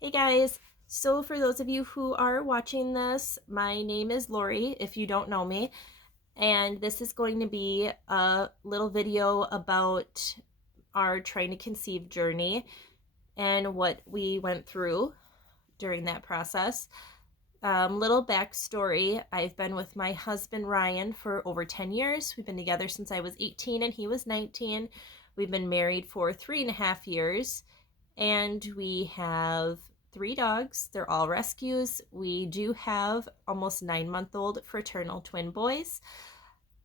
Hey guys, so for those of you who are watching this, my name is Lori, if you don't know me, and this is going to be a little video about our trying to conceive journey and what we went through during that process. Little backstory, I've been with my husband Ryan for over 10 years. We've been together since I was 18 and he was 19. We've been married for 3.5 years, and we have 3 dogs. They're all rescues. We do have almost 9-month-old fraternal twin boys.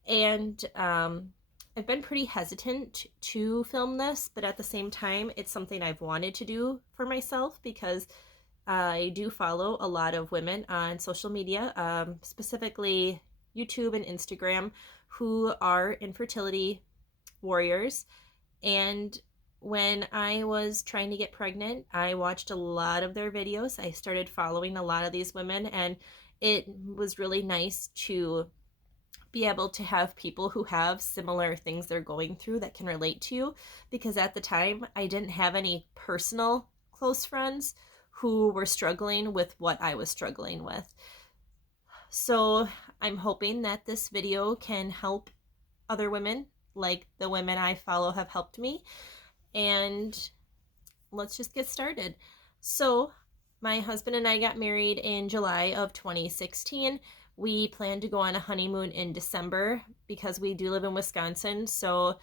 And I've been pretty hesitant to film this, but at the same time, it's something I've wanted to do for myself because I do follow a lot of women on social media, specifically YouTube and Instagram, who are infertility warriors. And when I was trying to get pregnant, I watched a lot of their videos. I started following a lot of these women, and it was really nice to be able to have people who have similar things they're going through that can relate to you, because at the time I didn't have any personal close friends who were struggling with what I was struggling with. So I'm hoping that this video can help other women like the women I follow have helped me. And let's just get started. So my husband and I got married in July of 2016. We planned to go on a honeymoon in December because we do live in Wisconsin, so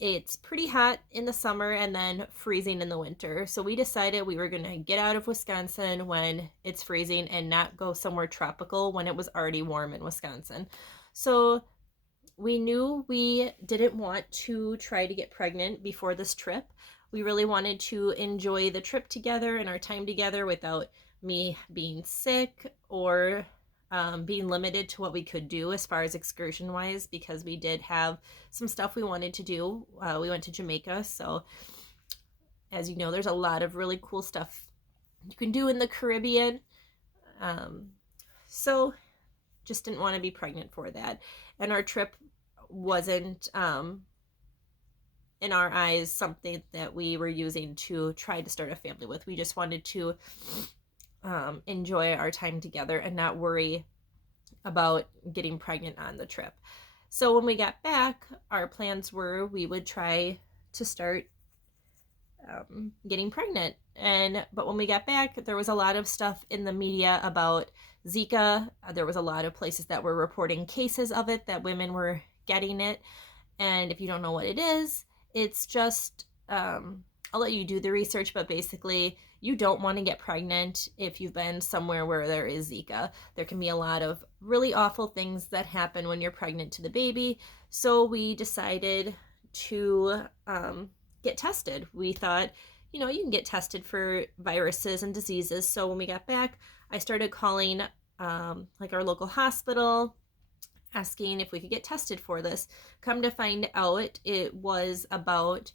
it's pretty hot in the summer and then freezing in the winter. So we decided we were going to get out of Wisconsin when it's freezing and not go somewhere tropical when it was already warm in Wisconsin. So we knew we didn't want to try to get pregnant before this trip. We really wanted to enjoy the trip together and our time together without me being sick or being limited to what we could do as far as excursion wise, because we did have some stuff we wanted to do. We went to Jamaica, so as you know, there's a lot of really cool stuff you can do in the Caribbean. So just didn't want to be pregnant for that. And our trip wasn't, in our eyes, something that we were using to try to start a family with. We just wanted to enjoy our time together and not worry about getting pregnant on the trip. So when we got back, our plans were we would try to start getting pregnant. But when we got back, there was a lot of stuff in the media about Zika. There was a lot of places that were reporting cases of it, that women were getting it. And if you don't know what it is, it's just, I'll let you do the research, but basically you don't want to get pregnant if you've been somewhere where there is Zika. There can be a lot of really awful things that happen when you're pregnant to the baby. So we decided to get tested. We thought, you can get tested for viruses and diseases. So when we got back, I started calling like our local hospital, asking if we could get tested for this. Come to find out, it was about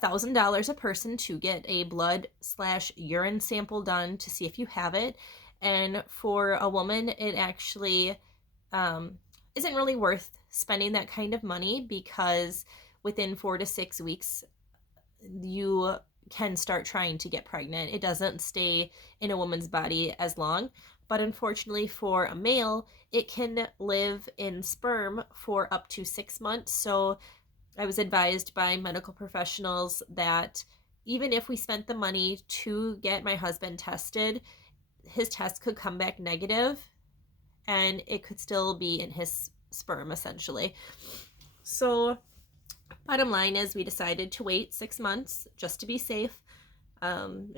$1,000 a person to get a blood/urine sample done to see if you have it. And for a woman, it actually isn't really worth spending that kind of money, because within 4 to 6 weeks, you can start trying to get pregnant. It doesn't stay in a woman's body as long, but unfortunately for a male, it can live in sperm for up to 6 months. So I was advised by medical professionals that even if we spent the money to get my husband tested, his test could come back negative and it could still be in his sperm, essentially. So bottom line is we decided to wait 6 months just to be safe,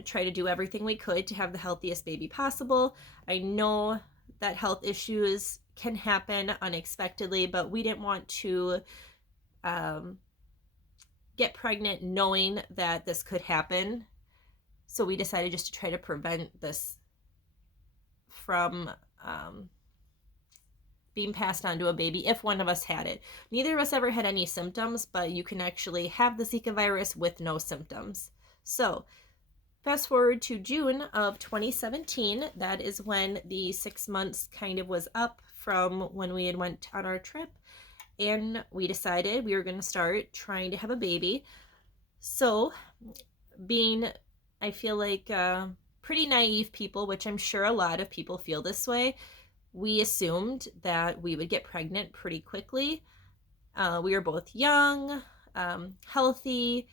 try to do everything we could to have the healthiest baby possible. I know that health issues can happen unexpectedly, but we didn't want to get pregnant knowing that this could happen. So we decided just to try to prevent this from being passed on to a baby if one of us had it. Neither of us ever had any symptoms, but you can actually have the Zika virus with no symptoms. So fast forward to June of 2017. That is when the 6 months kind of was up from when we had went on our trip, and we decided we were going to start trying to have a baby. So being, I feel like, pretty naive people, which I'm sure a lot of people feel this way, we assumed that we would get pregnant pretty quickly. We were both young, healthy,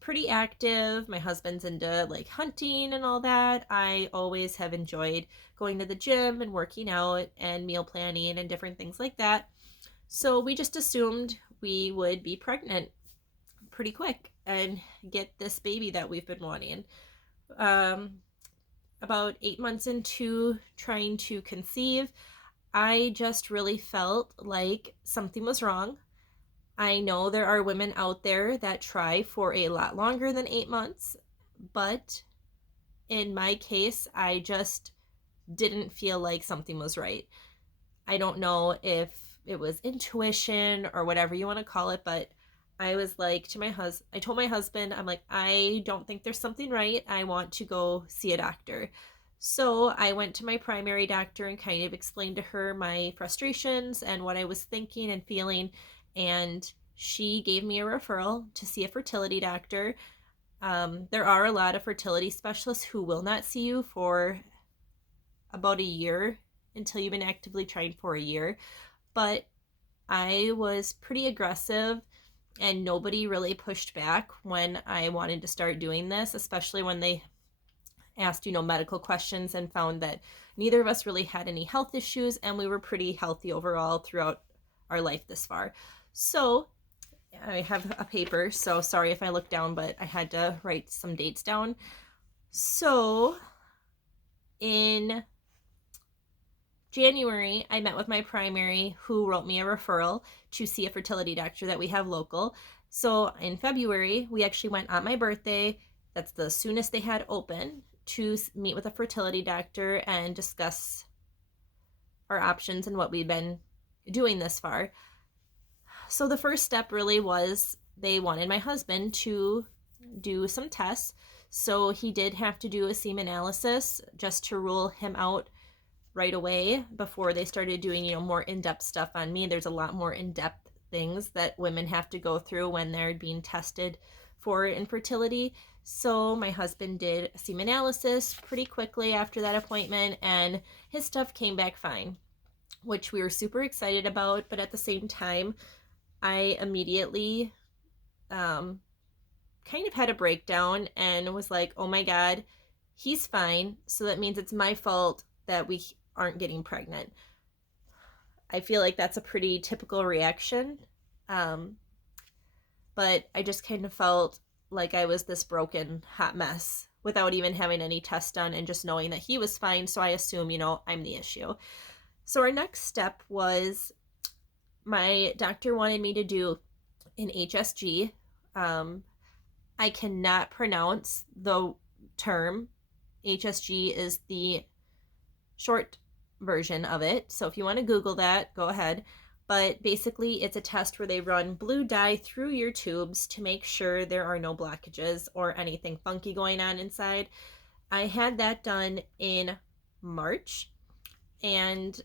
pretty active. My husband's into like hunting and all that. I always have enjoyed going to the gym and working out and meal planning and different things like that. So we just assumed we would be pregnant pretty quick and get this baby that we've been wanting. About 8 months into trying to conceive, I just really felt like something was wrong. I know there are women out there that try for a lot longer than 8 months, but in my case, I just didn't feel like something was right. I don't know if it was intuition or whatever you want to call it, but I was like to my husband, I told my husband, I'm like, I don't think there's something right. I want to go see a doctor. So I went to my primary doctor and kind of explained to her my frustrations and what I was thinking and feeling. And she gave me a referral to see a fertility doctor. There are a lot of fertility specialists who will not see you for about a year until you've been actively trying for a year. But I was pretty aggressive and nobody really pushed back when I wanted to start doing this, especially when they asked, medical questions and found that neither of us really had any health issues and we were pretty healthy overall throughout our life this far. So I have a paper, so sorry if I look down, but I had to write some dates down. So in January, I met with my primary who wrote me a referral to see a fertility doctor that we have local. So in February, we actually went on my birthday. That's the soonest they had open to meet with a fertility doctor and discuss our options and what we've been doing this far. So the first step really was they wanted my husband to do some tests. So he did have to do a semen analysis just to rule him out right away before they started doing, more in-depth stuff on me. There's a lot more in-depth things that women have to go through when they're being tested for infertility. So my husband did a semen analysis pretty quickly after that appointment and his stuff came back fine, which we were super excited about. But at the same time, I immediately kind of had a breakdown and was like, oh my God, he's fine. So that means it's my fault that we aren't getting pregnant. I feel like that's a pretty typical reaction. But I just kind of felt like I was this broken hot mess without even having any tests done and just knowing that he was fine. So I assume, I'm the issue. So our next step was my doctor wanted me to do an HSG. I cannot pronounce the term. HSG is the short version of it. So if you want to Google that, go ahead. But basically, it's a test where they run blue dye through your tubes to make sure there are no blockages or anything funky going on inside. I had that done in March, and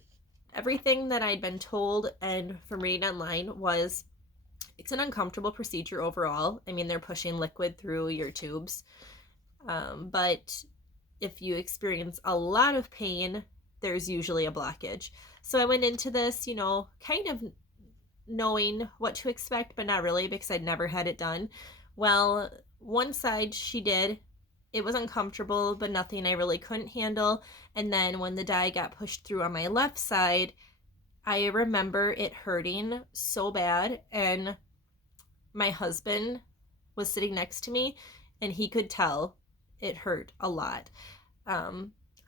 everything that I'd been told and from reading online was it's an uncomfortable procedure overall. I mean, they're pushing liquid through your tubes. But if you experience a lot of pain, there's usually a blockage. So I went into this, kind of knowing what to expect, but not really because I'd never had it done. Well, one side she did, it was uncomfortable, but nothing I really couldn't handle. And then when the dye got pushed through on my left side, I remember it hurting so bad. And my husband was sitting next to me and he could tell it hurt a lot.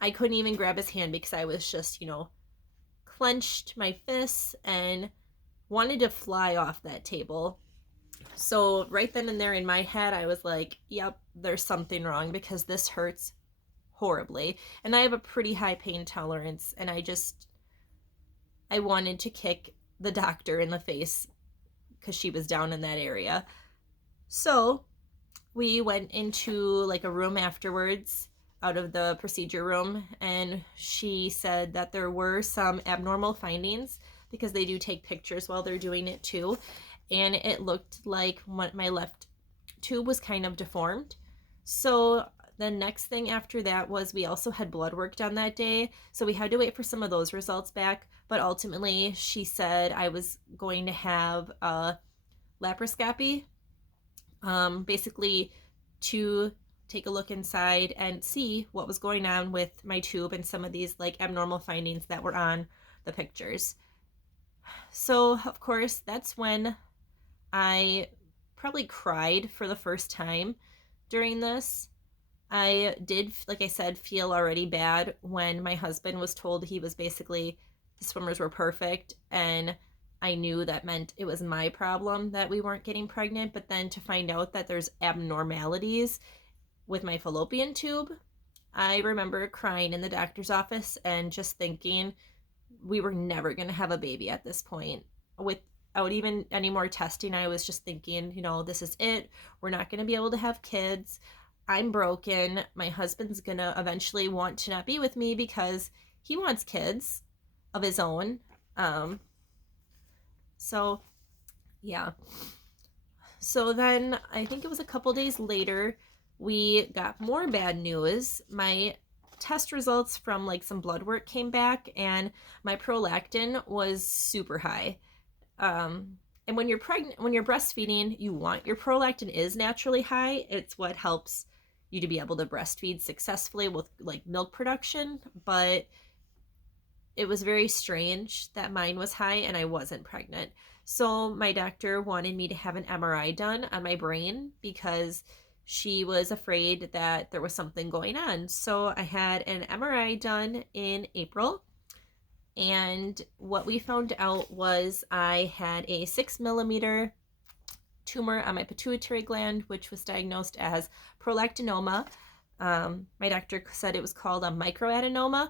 I couldn't even grab his hand because I was just, clenched my fists and wanted to fly off that table. So right then and there in my head, I was like, yep, there's something wrong because this hurts horribly. And I have a pretty high pain tolerance. And I wanted to kick the doctor in the face because she was down in that area. So we went into like a room afterwards out of the procedure room, and she said that there were some abnormal findings because they do take pictures while they're doing it too, and it looked like my left tube was kind of deformed. So the next thing after that was we also had blood work done that day. So we had to wait for some of those results back. But ultimately, she said I was going to have a laparoscopy, basically to take a look inside and see what was going on with my tube and some of these like abnormal findings that were on the pictures. So, of course, that's when I probably cried for the first time during this. I did, like I said, feel already bad when my husband was told he was basically, the swimmers were perfect, and I knew that meant it was my problem that we weren't getting pregnant. But then to find out that there's abnormalities with my fallopian tube, I remember crying in the doctor's office and just thinking we were never going to have a baby at this point. Without even any more testing, I was just thinking, this is it. We're not going to be able to have kids. I'm broken. My husband's going to eventually want to not be with me because he wants kids of his own. So, yeah. So then I think it was a couple days later, we got more bad news. My test results from like some blood work came back, and my prolactin was super high. And when you're pregnant, when you're breastfeeding, you want your prolactin is naturally high. It's what helps you to be able to breastfeed successfully with like milk production. But it was very strange that mine was high and I wasn't pregnant. So my doctor wanted me to have an MRI done on my brain because she was afraid that there was something going on. So I had an MRI done in April, and what we found out was I had a 6 millimeter tumor on my pituitary gland, which was diagnosed as prolactinoma. My doctor said it was called a microadenoma,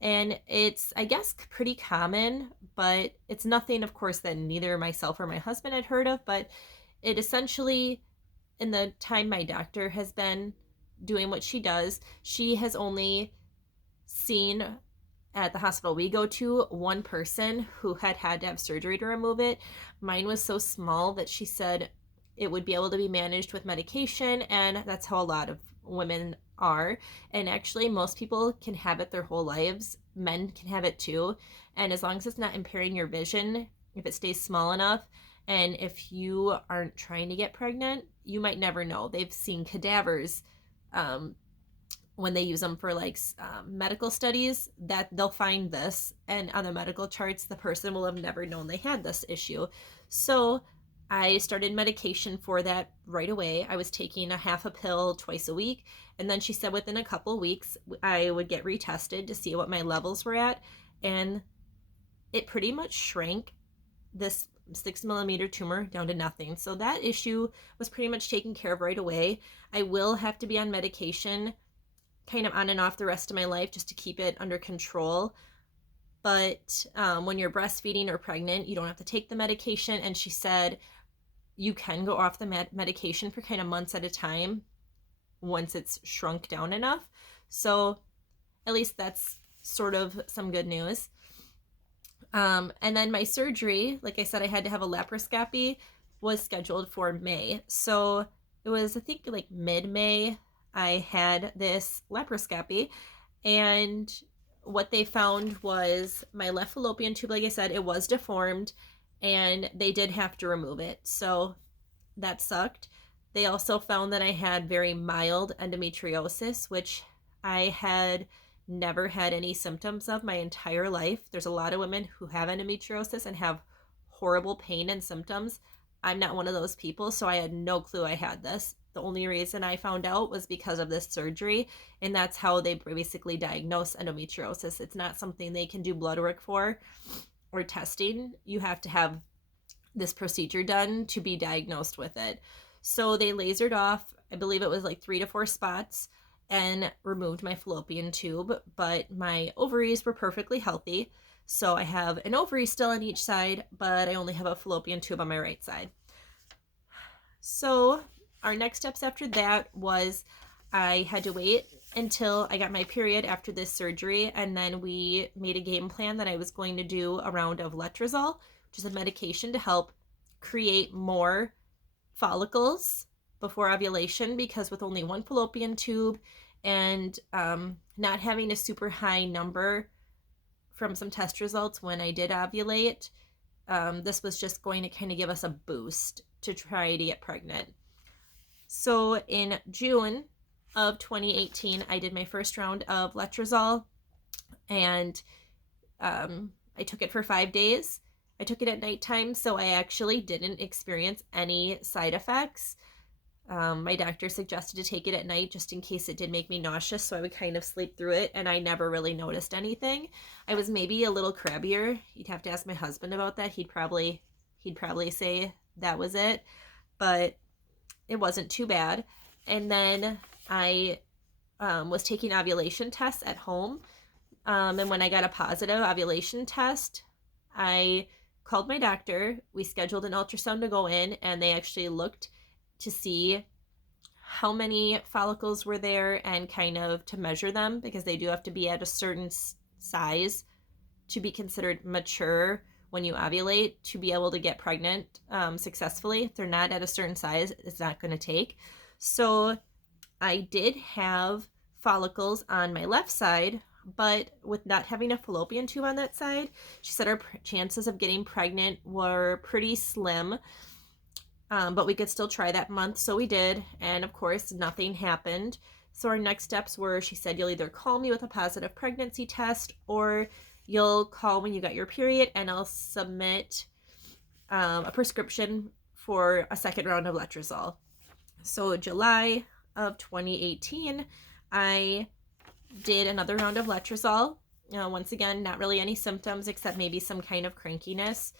and it's, I guess, pretty common, but it's nothing, of course, that neither myself or my husband had heard of. But it essentially, in the time my doctor has been doing what she does, she has only seen at the hospital we go to one person who had to have surgery to remove it. Mine was so small that she said it would be able to be managed with medication, and that's how a lot of women are. And actually, most people can have it their whole lives. Men can have it too. And as long as it's not impairing your vision, if it stays small enough, and if you aren't trying to get pregnant, you might never know. They've seen cadavers when they use them for like medical studies, that they'll find this, and on the medical charts the person will have never known they had this issue. So I started medication for that right away. I was taking a half a pill twice a week, and then she said within a couple weeks I would get retested to see what my levels were at, and it pretty much shrank this 6 millimeter tumor down to nothing. So that issue was pretty much taken care of right away. I will have to be on medication kind of on and off the rest of my life just to keep it under control. But when you're breastfeeding or pregnant, you don't have to take the medication. And she said you can go off the medication for kind of months at a time once it's shrunk down enough. So at least that's sort of some good news. And then my surgery, like I said, I had to have a laparoscopy, was scheduled for May. So it was, I think, like mid-May, I had this laparoscopy, and what they found was my left fallopian tube, like I said, it was deformed, and they did have to remove it. So that sucked. They also found that I had very mild endometriosis, which I had never had any symptoms of my entire life. There's a lot of women who have endometriosis and have horrible pain and symptoms. I'm not one of those people, so I had no clue I had this. The only reason I found out was because of this surgery, and that's how they basically diagnose endometriosis. It's not something they can do blood work for or testing. You have to have this procedure done to be diagnosed with it. So they lasered off, I believe it was like 3 to 4 spots, and removed my fallopian tube, but my ovaries were perfectly healthy. So I have an ovary still on each side, but I only have a fallopian tube on my right side. So our next steps after that was I had to wait until I got my period after this surgery, and then we made a game plan that I was going to do a round of letrozole, which is a medication to help create more follicles before ovulation, because with only one fallopian tube and not having a super high number from some test results when I did ovulate, this was just going to kind of give us a boost to try to get pregnant. So in June of 2018, I did my first round of letrozole, and I took it for 5 days. I took it at nighttime, so I actually didn't experience any side effects. My doctor suggested to take it at night just in case it did make me nauseous, so I would kind of sleep through it, and I never really noticed anything. I was maybe a little crabbier. You'd have to ask my husband about that. He'd probably say that was it, but it wasn't too bad. And then I was taking ovulation tests at home, and when I got a positive ovulation test, I called my doctor. We scheduled an ultrasound to go in, and they actually looked to see how many follicles were there and kind of to measure them, because they do have to be at a certain size to be considered mature when you ovulate to be able to get pregnant successfully. If they're not at a certain size, it's not going to take. So I did have follicles on my left side, but with not having a fallopian tube on that side, she said our chances of getting pregnant were pretty slim. But we could still try that month, so we did, and of course nothing happened. So our next steps were, she said, you'll either call me with a positive pregnancy test, or you'll call when you got your period, and I'll submit a prescription for a second round of letrozole. So July of 2018, I did another round of letrozole. Once again, not really any symptoms except maybe some kind of crankiness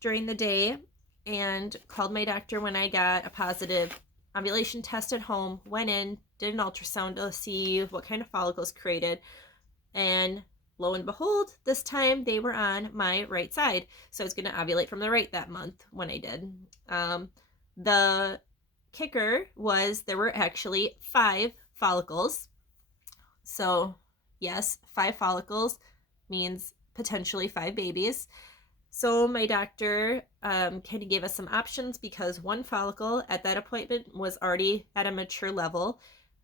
during the day, and called my doctor when I got a positive ovulation test at home, went in, did an ultrasound to see what kind of follicles created, and lo and behold, this time they were on my right side. So I was going to ovulate from the right that month when I did. The kicker was there were actually 5 follicles. So yes, 5 follicles means potentially 5 babies. So my doctor kind of gave us some options, because one follicle at that appointment was already at a mature level.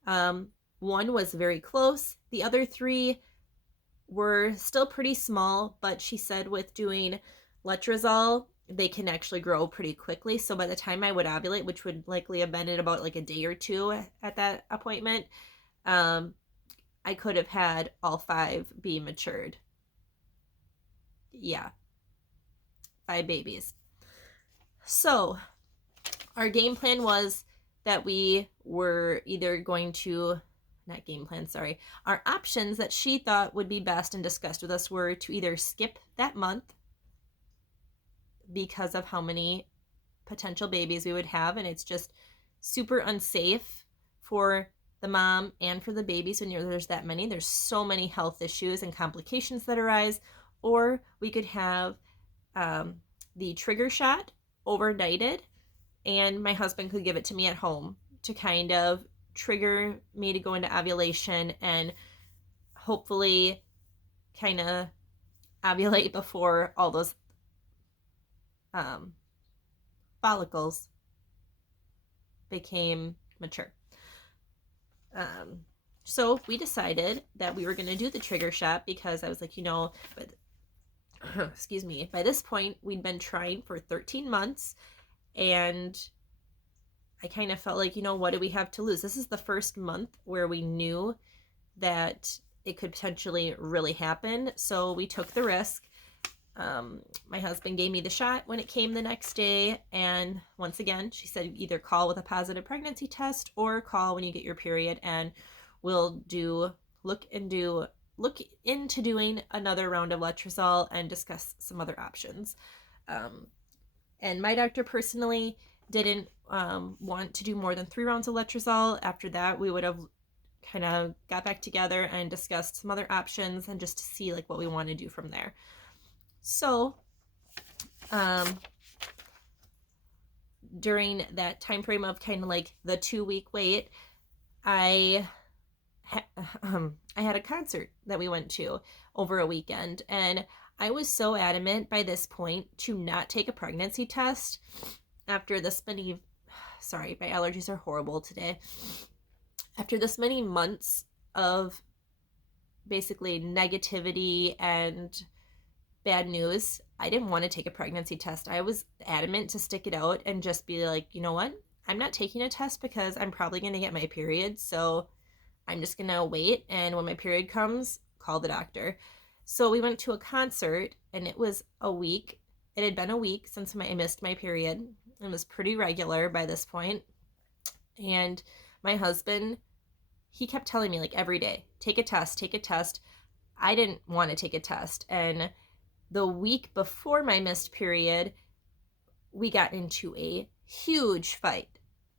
One was very close. The other 3 were still pretty small, but she said with doing letrozole, they can actually grow pretty quickly. So by the time I would ovulate, which would likely have been in about like a day or 2 at that appointment, I could have had all 5 be matured. Yeah. 5 babies. So our game plan was that we were either going to, not game plan, sorry, our options that she thought would be best and discussed with us were to either skip that month because of how many potential babies we would have, and it's just super unsafe for the mom and for the babies when there's that many. There's so many health issues and complications that arise. Or we could have the trigger shot overnighted, and my husband could give it to me at home to kind of trigger me to go into ovulation and hopefully kind of ovulate before all those follicles became mature. So we decided that we were going to do the trigger shot, because I was like, but excuse me, by this point we'd been trying for 13 months, and I kind of felt like, what do we have to lose? This is the first month where we knew that it could potentially really happen, so we took the risk. My husband gave me the shot when it came the next day, and once again she said either call with a positive pregnancy test or call when you get your period, and we'll look into doing another round of letrozole and discuss some other options. And my doctor personally didn't want to do more than 3 rounds of letrozole. After that, we would have kind of got back together and discussed some other options, and just to see like what we want to do from there. So during that time frame of kind of like the 2-week wait, I had a concert that we went to over a weekend, and I was so adamant by this point to not take a pregnancy test after this many sorry, my allergies are horrible today. After this many months of basically negativity and bad news, I didn't want to take a pregnancy test. I was adamant to stick it out and just be like, you know what? I'm not taking a test because I'm probably going to get my period. So I'm just going to wait. And when my period comes, call the doctor. So we went to a concert and it was a week. It had been a week since I missed my period. It was pretty regular by this point. And my husband, he kept telling me like every day, take a test, take a test. I didn't want to take a test. And the week before my missed period, we got into a huge fight.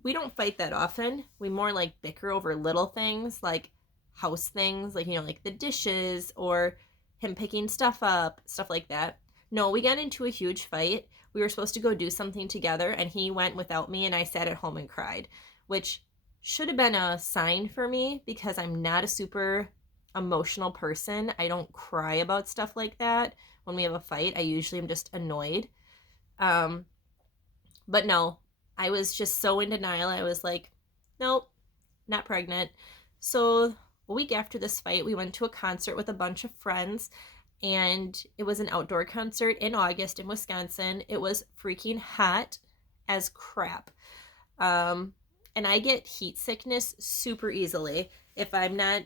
We don't fight that often. We more like bicker over little things, like house things, like, like the dishes or him picking stuff up, stuff like that. No, we got into a huge fight. We were supposed to go do something together and he went without me and I sat at home and cried, which should have been a sign for me because I'm not a super emotional person. I don't cry about stuff like that. When we have a fight, I usually am just annoyed. But no, I was just so in denial. I was like, nope, not pregnant. So a week after this fight, we went to a concert with a bunch of friends, and it was an outdoor concert in August in Wisconsin. It was freaking hot as crap. And I get heat sickness super easily if I'm not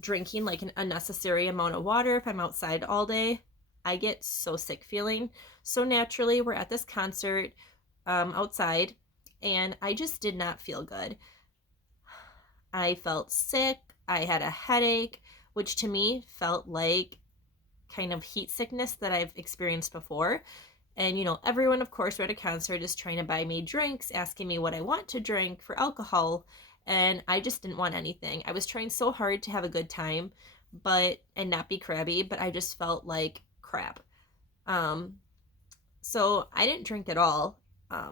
drinking like an unnecessary amount of water. If I'm outside all day, I get so sick feeling. So naturally, we're at this concert outside, and I just did not feel good. I felt sick. I had a headache, which to me felt like kind of heat sickness that I've experienced before. And, everyone, of course, we're at a concert is trying to buy me drinks, asking me what I want to drink for alcohol. And I just didn't want anything. I was trying so hard to have a good time, and not be crabby, but I just felt like crap. So I didn't drink at all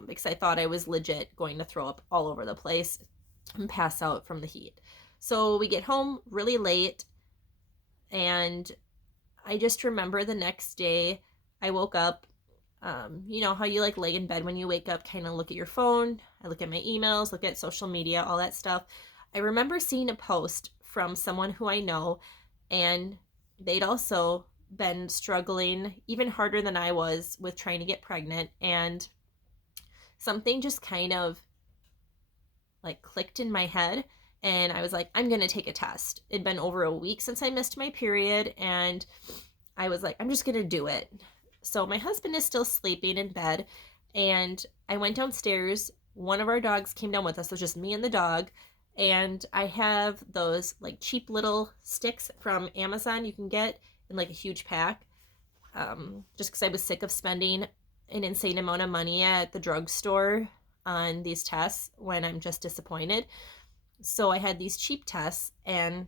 because I thought I was legit going to throw up all over the place and pass out from the heat. So we get home really late, and I just remember the next day I woke up. You know how you like lay in bed when you wake up, kind of look at your phone. I look at my emails, look at social media, all that stuff. I remember seeing a post from someone who I know, and they'd also been struggling even harder than I was with trying to get pregnant, and something just kind of like clicked in my head, and I was like, I'm gonna take a test. It'd been over a week since I missed my period, and I was like, I'm just gonna do it. So my husband is still sleeping in bed, and I went downstairs. One of our dogs came down with us. So it was just me and the dog. And I have those like cheap little sticks from Amazon you can get in like a huge pack. Just because I was sick of spending an insane amount of money at the drugstore on these tests when I'm just disappointed. So I had these cheap tests, and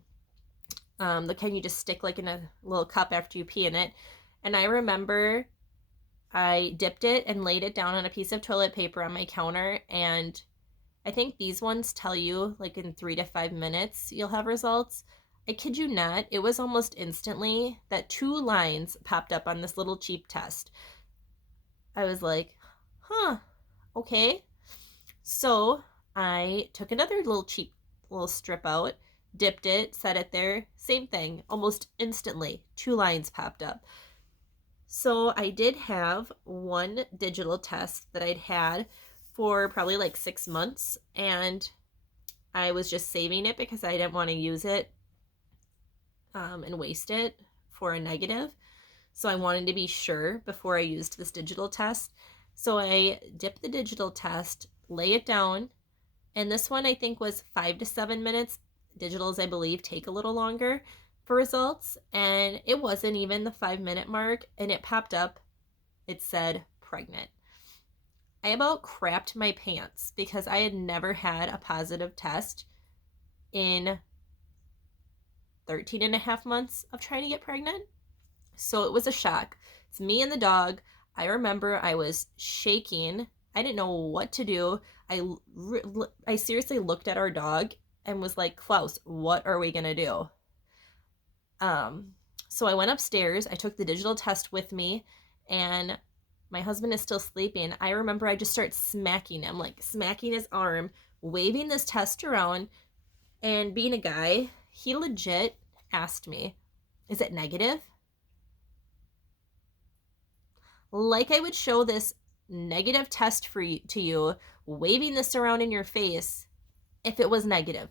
the kind you just stick like in a little cup after you pee in it. And I remember I dipped it and laid it down on a piece of toilet paper on my counter. And I think these ones tell you like in 3 to 5 minutes you'll have results. I kid you not, it was almost instantly that 2 lines popped up on this little cheap test. I was like, huh, okay. So I took another little cheap little strip out, dipped it, set it there. Same thing, almost instantly, 2 lines popped up. So I did have one digital test that I'd had for probably like 6 months, and I was just saving it because I didn't want to use it and waste it for a negative. So I wanted to be sure before I used this digital test. So I dipped the digital test, lay it down, and this one I think was 5 to 7 minutes. Digitals, I believe, take a little longer for results, and it wasn't even the 5-minute mark, and it popped up. It said pregnant. I about crapped my pants because I had never had a positive test in 13 and a half months of trying to get pregnant. So it was a shock. It's me and the dog. I remember I was shaking. I didn't know what to do. I seriously looked at our dog and was like, Klaus, what are we gonna do? So I went upstairs. I took the digital test with me, and My husband is still sleeping. I remember I just start smacking him, like smacking his arm, waving this test around, and being a guy, he legit asked me, "Is it negative?" Like I would show this negative test to you, waving this around in your face if it was negative.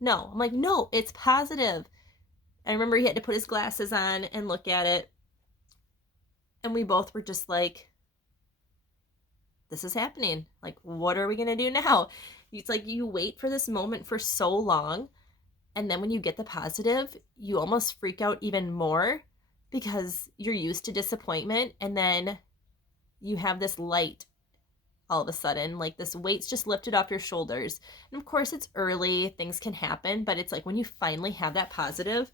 No. I'm like, "No, it's positive." I remember he had to put his glasses on and look at it. And we both were just like, this is happening. Like, what are we going to do now? It's like you wait for this moment for so long. And then when you get the positive, you almost freak out even more because you're used to disappointment. And then you have this light all of a sudden, like this weight's just lifted off your shoulders. And of course, it's early, things can happen, but it's like when you finally have that positive,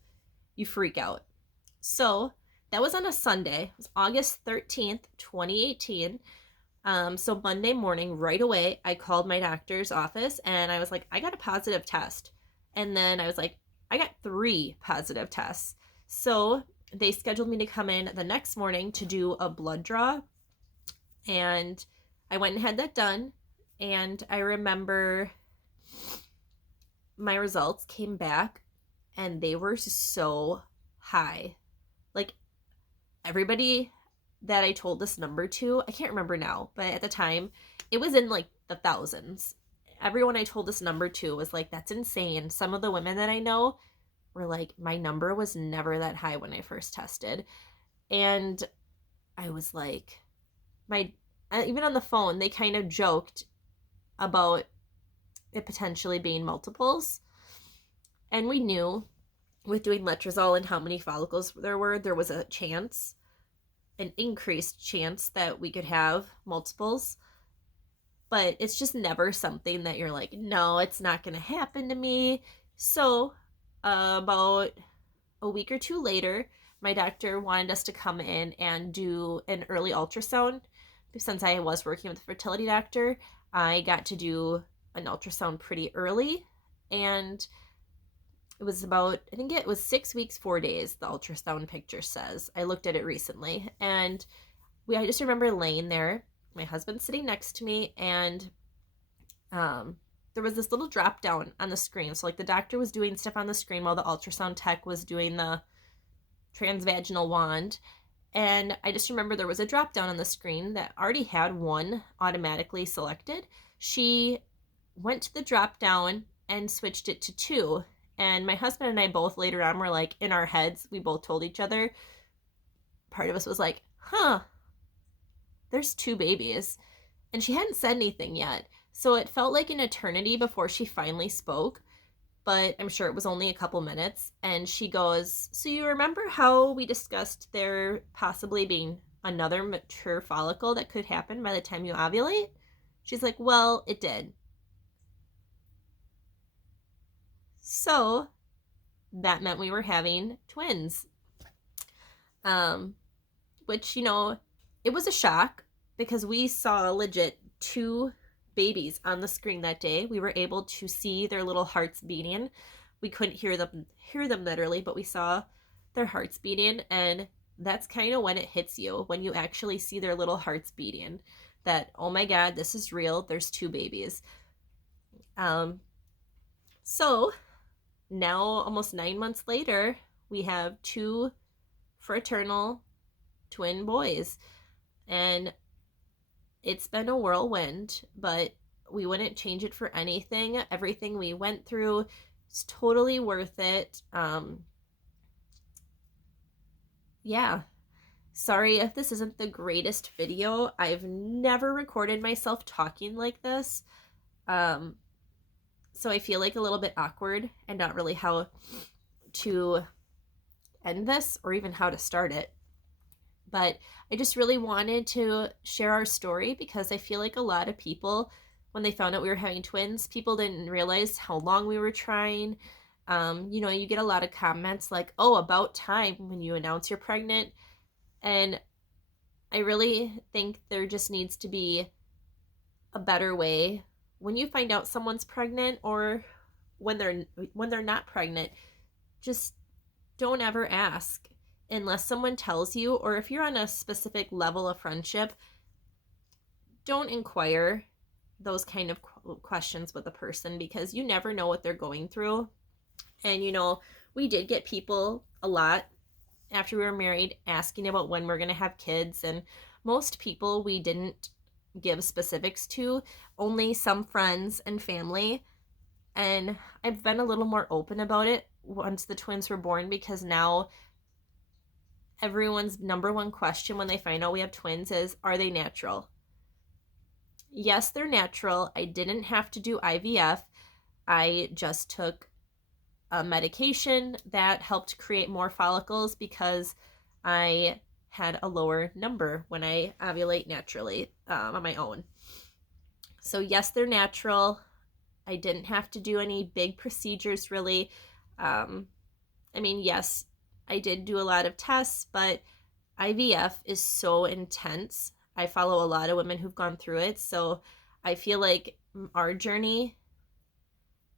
you freak out. So that was on a Sunday. It was August 13th, 2018. So Monday morning, right away, I called my doctor's office and I was like, I got a positive test. And then I was like, I got 3 positive tests. So they scheduled me to come in the next morning to do a blood draw. And I went and had that done. And I remember my results came back and they were so high. Like, everybody that I told this number to, I can't remember now, but at the time, it was in like the thousands. Everyone I told this number to was like, that's insane. Some of the women that I know were like, my number was never that high when I first tested. And I was like, even on the phone, they kind of joked about it potentially being multiples. And we knew with doing letrozole and how many follicles there was a chance, an increased chance that we could have multiples. But it's just never something that you're like, no, it's not going to happen to me. So about a week or 2 later, my doctor wanted us to come in and do an early ultrasound. Since I was working with a fertility doctor, I got to do an ultrasound pretty early. And it was about, I think it was 6 weeks, 4 days, the ultrasound picture says. I looked at it recently. And I just remember laying there, my husband sitting next to me, and there was this little drop down on the screen. So like the doctor was doing stuff on the screen while the ultrasound tech was doing the transvaginal wand. And I just remember there was a drop down on the screen that already had 1 automatically selected. She went to the drop down and switched it to 2. And my husband and I both later on were like, in our heads, we both told each other, part of us was like, there's 2 babies. And she hadn't said anything yet. So it felt like an eternity before she finally spoke. But I'm sure it was only a couple minutes. And she goes, so you remember how we discussed there possibly being another mature follicle that could happen by the time you ovulate? She's like, well, it did. So that meant we were having twins. Which, it was a shock because we saw legit 2 babies on the screen that day. We were able to see their little hearts beating. We couldn't hear them literally, but we saw their hearts beating. And that's kind of when it hits you, when you actually see their little hearts beating, that, oh my God, this is real. There's 2 babies. So now almost 9 months later, we have 2 fraternal twin boys. And it's been a whirlwind, but we wouldn't change it for anything. Everything we went through is totally worth it. Yeah. Sorry if this isn't the greatest video. I've never recorded myself talking like this. So I feel like a little bit awkward and not really how to end this or even how to start it. But I just really wanted to share our story because I feel like a lot of people, when they found out we were having twins, people didn't realize how long we were trying. You get a lot of comments like, oh, about time when you announce you're pregnant. And I really think there just needs to be a better way when you find out someone's pregnant or when they're not pregnant. Just don't ever ask unless someone tells you, or if you're on a specific level of friendship, don't inquire those kind of questions with a person because you never know what they're going through. And we did get people a lot after we were married asking about when we're going to have kids, and most people we didn't give specifics to, only some friends and family. And I've been a little more open about it once the twins were born, because now everyone's number one question when they find out we have twins is, are they natural? Yes, they're natural. I didn't have to do IVF. I just took a medication that helped create more follicles because I had a lower number when I ovulate naturally on my own. So yes, they're natural. I didn't have to do any big procedures really. Yes, I did do a lot of tests, but IVF is so intense. I follow a lot of women who've gone through it, so I feel like our journey,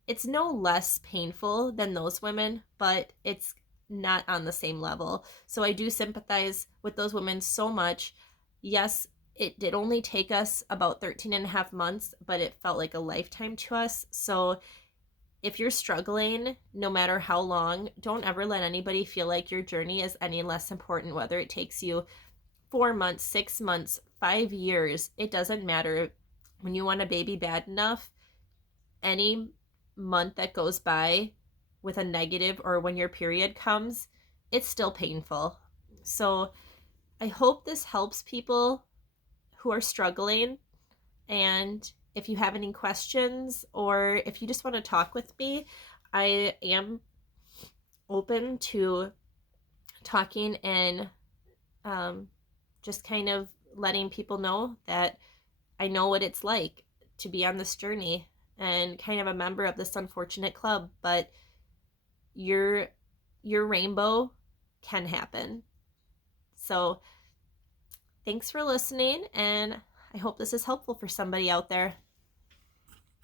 it's no less painful than those women, but it's not on the same level. So I do sympathize with those women so much. Yes, it did only take us about 13 and a half months, but it felt like a lifetime to us. So if you're struggling, no matter how long, don't ever let anybody feel like your journey is any less important, whether it takes you 4 months, 6 months, 5 years. It doesn't matter. When you want a baby bad enough, any month that goes by with a negative, or when your period comes, it's still painful. So I hope this helps people who are struggling. And if you have any questions, or if you just want to talk with me, I am open to talking and just kind of letting people know that I know what it's like to be on this journey and kind of a member of this unfortunate club, but your rainbow can happen. So thanks for listening, and I hope this is helpful for somebody out there.